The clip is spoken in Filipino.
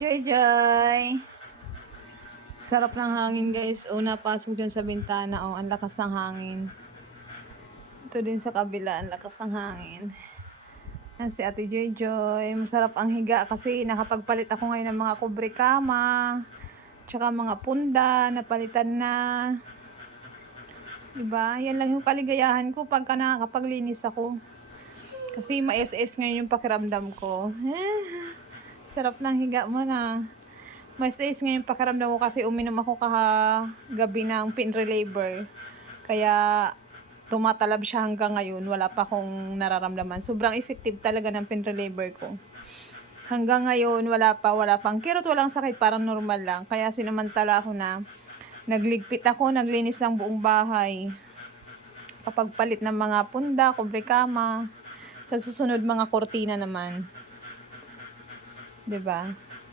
Joy Joy! Sarap ng hangin guys. O napasok dyan sa bintana. O ang lakas ng hangin. Ito din sa kabila. Ang lakas ng hangin. Yan si Ate Joy Joy. Masarap ang higa kasi nakapagpalit ako ngayon ng mga kubre kama. Tsaka mga punda. Napalitan na. Diba? Yan lang yung kaligayahan ko pagka nakakapaglinis ako. Kasi ma-SS ngayon yung pakiramdam ko. Sarap ng higa mo na. Mas is ngayon pakiramdam ko kasi uminom ako gabi ng pain reliever. Kaya tumatalab siya hanggang ngayon. Wala pa akong nararamdaman. Sobrang effective talaga ng pain reliever ko. Hanggang ngayon wala pang kirot, walang sakit, parang normal lang. Kaya sinamantala ako na nagligpit ako, naglinis ng buong bahay. Kapag palit ng mga punda, kubre kama. Sa susunod mga kortina naman. 'Di ba?